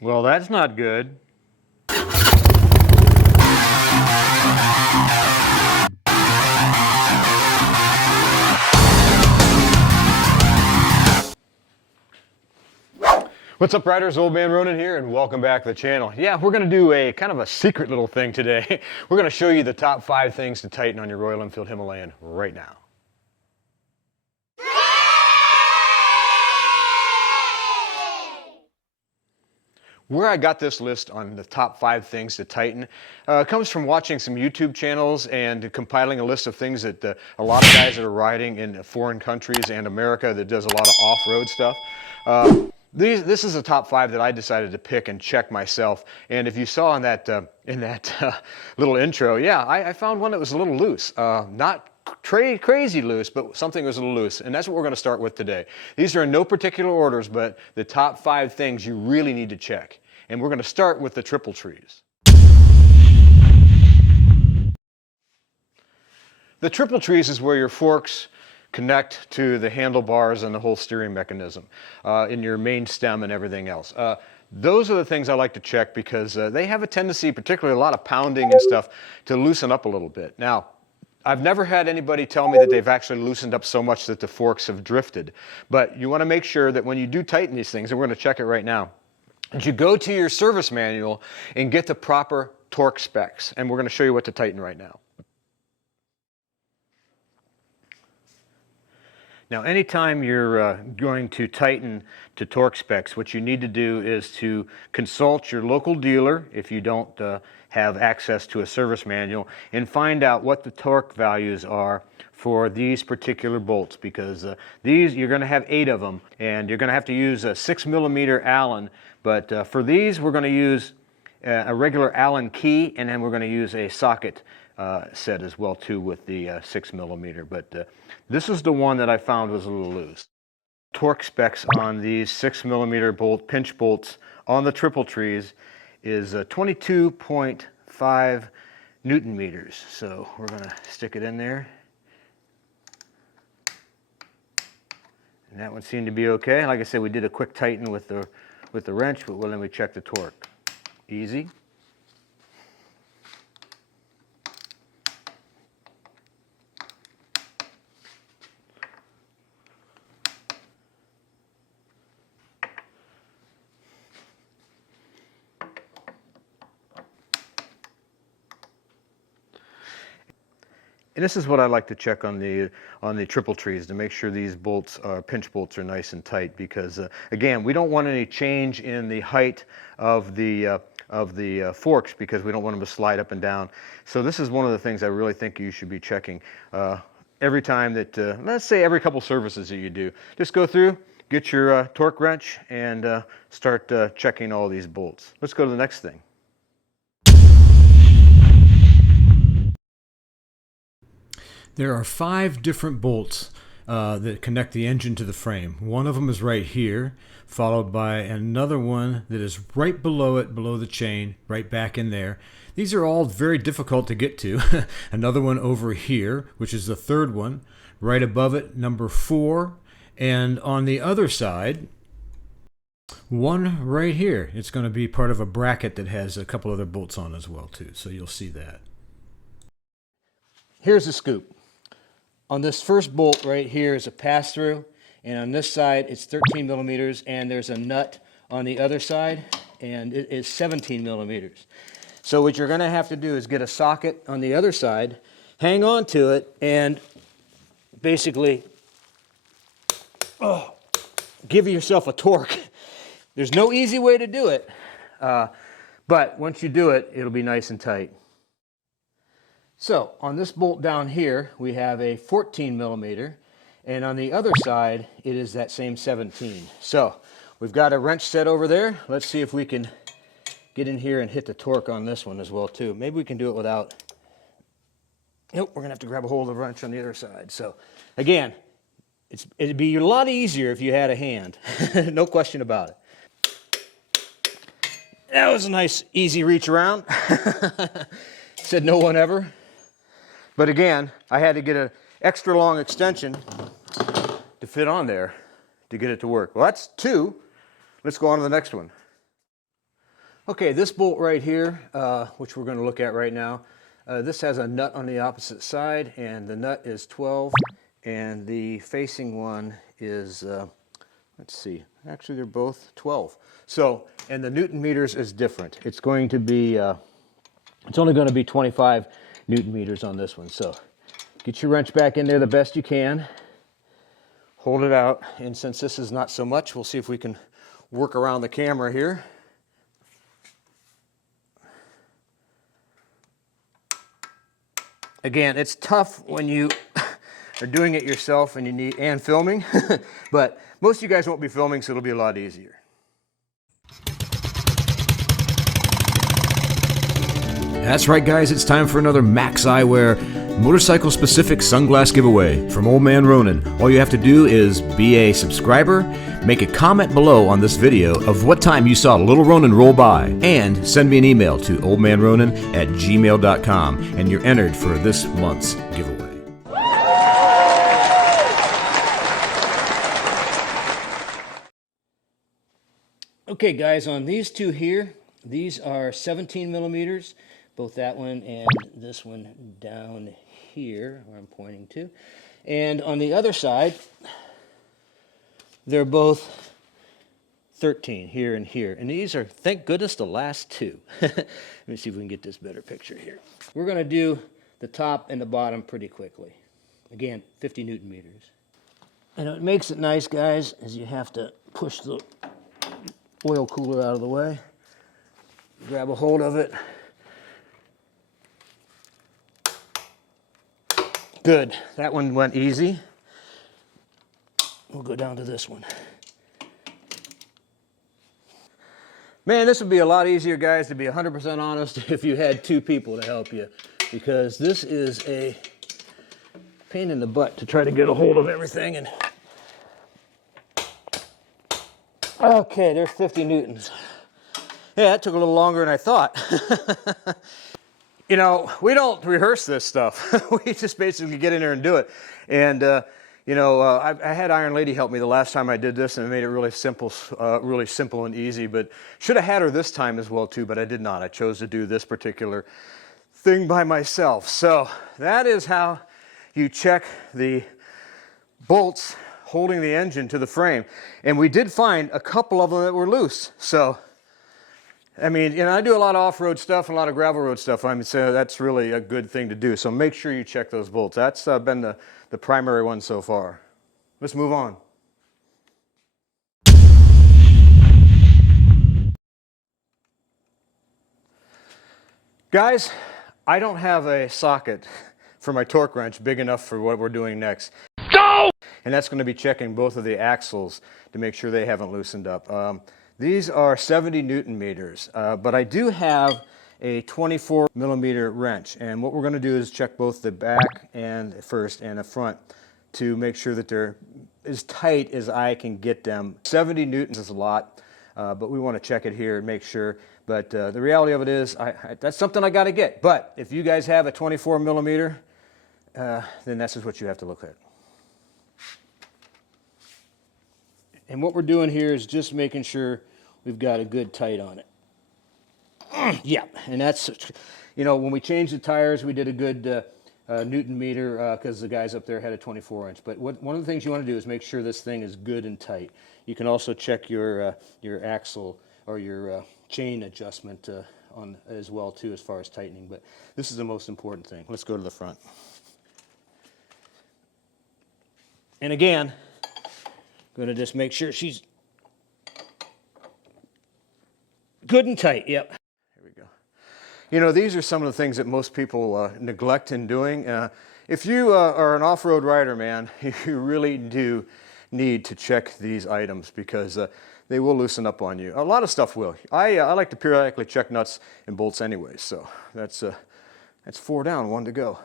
Well, that's not good. What's up, riders? Old Man Ronin here, and welcome back to the channel. Yeah, we're going to do a kind of a secret little thing today. We're going to show you the top 5 things to tighten on your Royal Enfeld Himalayan right now. Where I got this list on the top 5 things to tighten comes from watching some YouTube channels and compiling a list of things that a lot of guys that are riding in foreign countries and America that does a lot of off-road stuff. This is the top 5 that I decided to pick and check myself. And if you saw in that little intro, yeah, I found one that was a little loose. Not crazy loose, but something was a little loose. And that's what we're going to start with today. These are in no particular orders, but the top 5 things you really need to check. And we're going to start with the triple trees. The triple trees is where your forks connect to the handlebars and the whole steering mechanism in your main stem and everything else. Those are the things I like to check because they have a tendency, particularly a lot of pounding and stuff, to loosen up a little bit. Now, I've never had anybody tell me that they've actually loosened up so much that the forks have drifted. But you want to make sure that when you do tighten these things, and we're going to check it right now, that you go to your service manual and get the proper torque specs. And we're going to show you what to tighten right now. Now, anytime you're going to tighten to torque specs, what you need to do is to consult your local dealer if you don't have access to a service manual, and find out what the torque values are for these particular bolts, because these, you're going to have 8 of them, and you're going to have to use a 6mm Allen, but for these we're going to use a regular Allen key, and then we're going to use a socket set as well too with the 6mm, but this is the one that I found was a little loose. Torque specs on these 6mm bolt pinch bolts on the triple trees is 22.5 Newton meters. So we're going to stick it in there, and that one seemed to be okay. Like I said, we did a quick tighten with the wrench, but then we check the torque. Easy. And this is what I like to check on the triple trees, to make sure these bolts, pinch bolts, are nice and tight, because again, we don't want any change in the height of the forks, because we don't want them to slide up and down. So this is one of the things I really think you should be checking every time that, let's say every couple services that you do. Just go through, get your torque wrench, and start checking all these bolts. Let's go to the next thing. There are 5 different bolts that connect the engine to the frame. One of them is right here, followed by another one that is right below it, below the chain, right back in there. These are all very difficult to get to. Another one over here, which is the 3rd one, right above it, number 4. And on the other side, one right here. It's going to be part of a bracket that has a couple other bolts on as well too, so you'll see that. Here's the scoop. On this first bolt right here is a pass-through, and on this side it's 13mm, and there's a nut on the other side, and it is 17mm. So what you're going to have to do is get a socket on the other side, hang on to it, and basically give yourself a torque. There's no easy way to do it, but once you do it, it'll be nice and tight. So on this bolt down here, we have a 14mm, and on the other side, it is that same 17. So we've got a wrench set over there. Let's see if we can get in here and hit the torque on this one as well too. Maybe we can do it without. Nope, we're gonna have to grab a hold of the wrench on the other side. So again, it'd be a lot easier if you had a hand, no question about it. That was a nice, easy reach around. Said no one ever. But again, I had to get an extra long extension to fit on there to get it to work. Well, that's 2. Let's go on to the next one. Okay, this bolt right here, which we're going to look at right now, this has a nut on the opposite side, and the nut is 12, and the facing one is, let's see, actually they're both 12. So, and the Newton meters is different. It's going to be, it's only going to be 25 Newton meters on this one. So, get your wrench back in there the best you can. Hold it out, and since this is not so much, we'll see if we can work around the camera here. Again, it's tough when you are doing it yourself and filming, but most of you guys won't be filming, so it'll be a lot easier. That's right, guys, it's time for another Maxx Eyewear motorcycle-specific sunglass giveaway from Old Man Ronin. All you have to do is be a subscriber, make a comment below on this video of what time you saw Little Ronin roll by, and send me an email to oldmanronin@gmail.com, and you're entered for this month's giveaway. Okay, guys, on these two here, these are 17 millimeters. Both that one and this one down here, where I'm pointing to. And on the other side, they're both 13, here and here. And these are, thank goodness, the last two. Let me see if we can get this better picture here. We're going to do the top and the bottom pretty quickly. Again, 50 Newton meters. And what makes it nice, guys, is you have to push the oil cooler out of the way. Grab a hold of it. Good. That one went easy. We'll go down to this one. Man, this would be a lot easier, guys, to be 100% honest, if you had two people to help you, because this is a pain in the butt to try to get a hold of everything. And okay, there's 50 newtons. Yeah, that took a little longer than I thought. You know, we don't rehearse this stuff. We just basically get in there and do it. And, you know, I had Iron Lady help me the last time I did this, and it made it really simple and easy. But should have had her this time as well, too, but I did not. I chose to do this particular thing by myself. So that is how you check the bolts holding the engine to the frame. And we did find a couple of them that were loose. So I mean, you know, I do a lot of off-road stuff and a lot of gravel road stuff. I mean, so that's really a good thing to do. So make sure you check those bolts. That's been the primary one so far. Let's move on. Guys, I don't have a socket for my torque wrench big enough for what we're doing next. Go! And that's going to be checking both of the axles to make sure they haven't loosened up. These are 70 Newton meters, but I do have a 24 millimeter wrench, and what we're going to do is check both the back and first and the front to make sure that they're as tight as I can get them. 70 newtons is a lot, but we want to check it here and make sure. But the reality of it is, that's something I got to get. But if you guys have a 24 millimeter, then this is what you have to look at. And what we're doing here is just making sure we've got a good tight on it. Yeah, and that's, you know, when we changed the tires, we did a good Newton meter because the guys up there had a 24 inch. But one of the things you want to do is make sure this thing is good and tight. You can also check your axle or your chain adjustment on as well too, as far as tightening. But this is the most important thing. Let's go to the front. And again, going to just make sure she's good and tight. Yep. Here we go. You know, these are some of the things that most people neglect in doing. If you are an off-road rider, man, you really do need to check these items because they will loosen up on you. A lot of stuff will. I like to periodically check nuts and bolts anyway, so that's 4 down, 1 to go.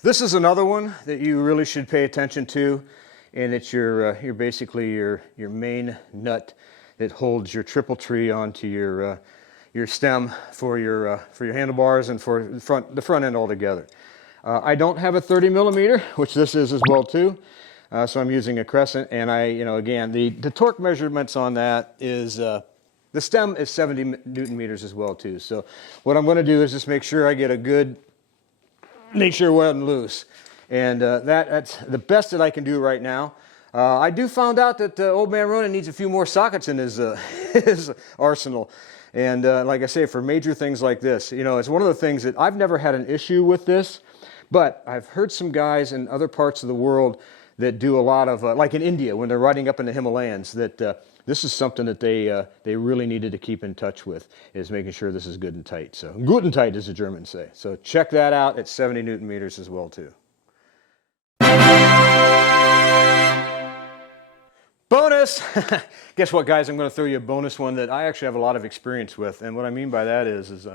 This is another one that you really should pay attention to, and it's your basically your main nut that holds your triple tree onto your stem for your handlebars and for the front end altogether. I don't have a 30 millimeter, which this is as well too. So I'm using a crescent, and again, the torque measurements on that is, the stem is 70 Newton meters as well too. So what I'm going to do is just make sure I get a good, make sure it wasn't loose. And that's the best that I can do right now. I do found out that old man Ronin needs a few more sockets in his, his arsenal. And like I say, for major things like this, it's one of the things that I've never had an issue with this, but I've heard some guys in other parts of the world that do a lot of, like in India, when they're riding up in the Himalayas, that this is something that they really needed to keep in touch with, is making sure this is good and tight. So guten tight, as the Germans say. So check that out at 70 Newton meters as well too. Bonus! Guess what, guys? I'm going to throw you a bonus one that I actually have a lot of experience with. And what I mean by that is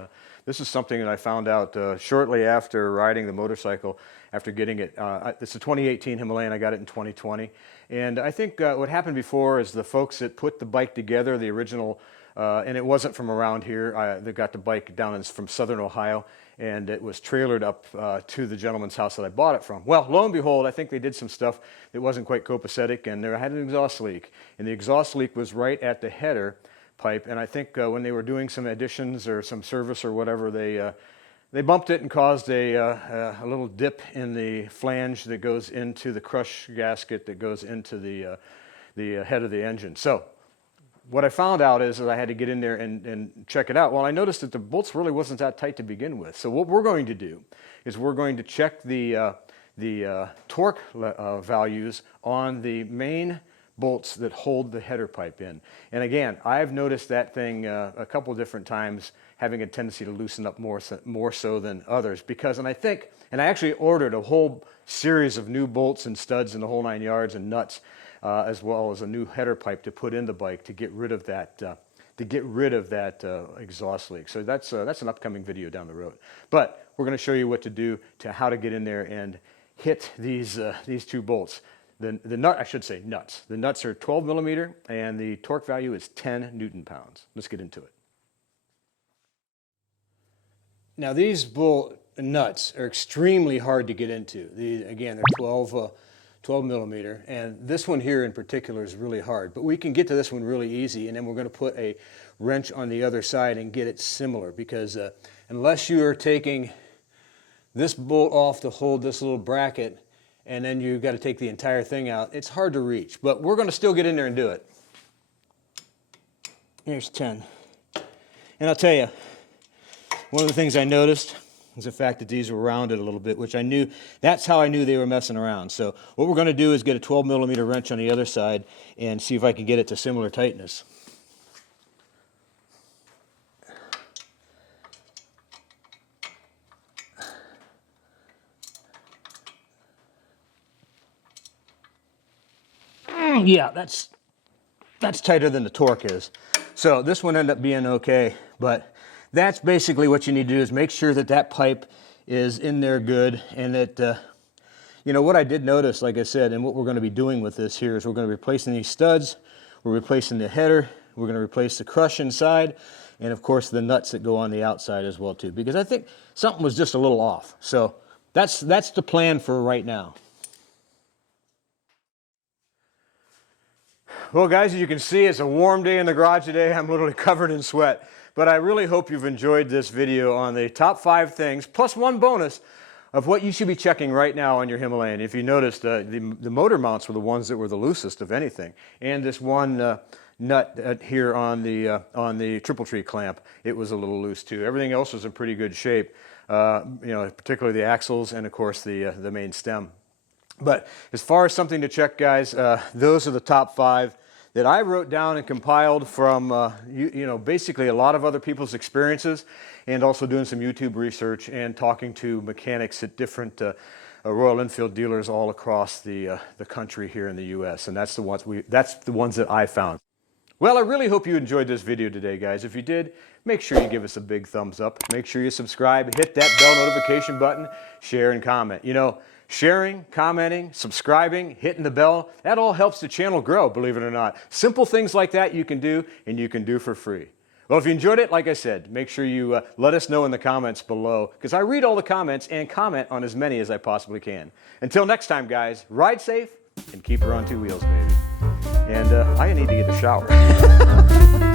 this is something that I found out shortly after riding the motorcycle, after getting it. It's a 2018 Himalayan. I got it in 2020. And I think what happened before is the folks that put the bike together, the original, and it wasn't from around here. They got the bike down from southern Ohio, and it was trailered up to the gentleman's house that I bought it from. Well, lo and behold, I think they did some stuff that wasn't quite copacetic, and they had an exhaust leak. And the exhaust leak was right at the header pipe, and I think when they were doing some additions or some service or whatever, they bumped it and caused a little dip in the flange that goes into the crush gasket that goes into the head of the engine. So what I found out is that I had to get in there and check it out. Well, I noticed that the bolts really wasn't that tight to begin with. So what we're going to do is we're going to check the torque values on the main bolts that hold the header pipe in. And again, I've noticed that thing a couple different times having a tendency to loosen up more so than others, because, and I actually ordered a whole series of new bolts and studs and the whole 9 yards and nuts, as well as a new header pipe to put in the bike to get rid of that exhaust leak. So that's an upcoming video down the road. But we're going to show you what to do to how to get in there and hit these two bolts. The nut, I should say nuts. The nuts are 12 millimeter and the torque value is 10 Newton pounds. Let's get into it. Now these bolt nuts are extremely hard to get into. Again, they're 12 millimeter, and this one here in particular is really hard, but we can get to this one really easy, and then we're going to put a wrench on the other side and get it similar, because unless you are taking this bolt off to hold this little bracket and then you've got to take the entire thing out, it's hard to reach, but we're going to still get in there and do it. Here's 10. And I'll tell you, one of the things I noticed is the fact that these were rounded a little bit, which I knew, that's how I knew they were messing around. So what we're going to do is get a 12 millimeter wrench on the other side and see if I can get it to similar tightness. Yeah, that's tighter than the torque is. So this one ended up being okay, but that's basically what you need to do, is make sure that that pipe is in there good, and that, what I did notice, like I said, and what we're going to be doing with this here is we're going to be replacing these studs, we're replacing the header, we're going to replace the crush inside, and of course the nuts that go on the outside as well too, because I think something was just a little off. So that's the plan for right now. Well, guys, as you can see, it's a warm day in the garage today. I'm literally covered in sweat. But I really hope you've enjoyed this video on the top 5 things, plus one bonus, of what you should be checking right now on your Himalayan. If you noticed, the motor mounts were the ones that were the loosest of anything. And this one nut here on the triple tree clamp, it was a little loose too. Everything else was in pretty good shape, particularly the axles and, of course, the main stem. But as far as something to check, guys, those are the top 5 that I wrote down and compiled from, basically a lot of other people's experiences, and also doing some YouTube research and talking to mechanics at different Royal Enfeld dealers all across the country here in the U.S. And that's the ones that I found. Well, I really hope you enjoyed this video today, guys. If you did, make sure you give us a big thumbs up. Make sure you subscribe, hit that bell notification button, share and comment. Sharing, commenting, subscribing, hitting the bell, that all helps the channel grow, believe it or not. Simple things like that you can do, and you can do for free. Well, if you enjoyed it, like I said, make sure you let us know in the comments below, because I read all the comments and comment on as many as I possibly can. Until next time, guys, ride safe and keep her on two wheels, baby. And I need to get a shower.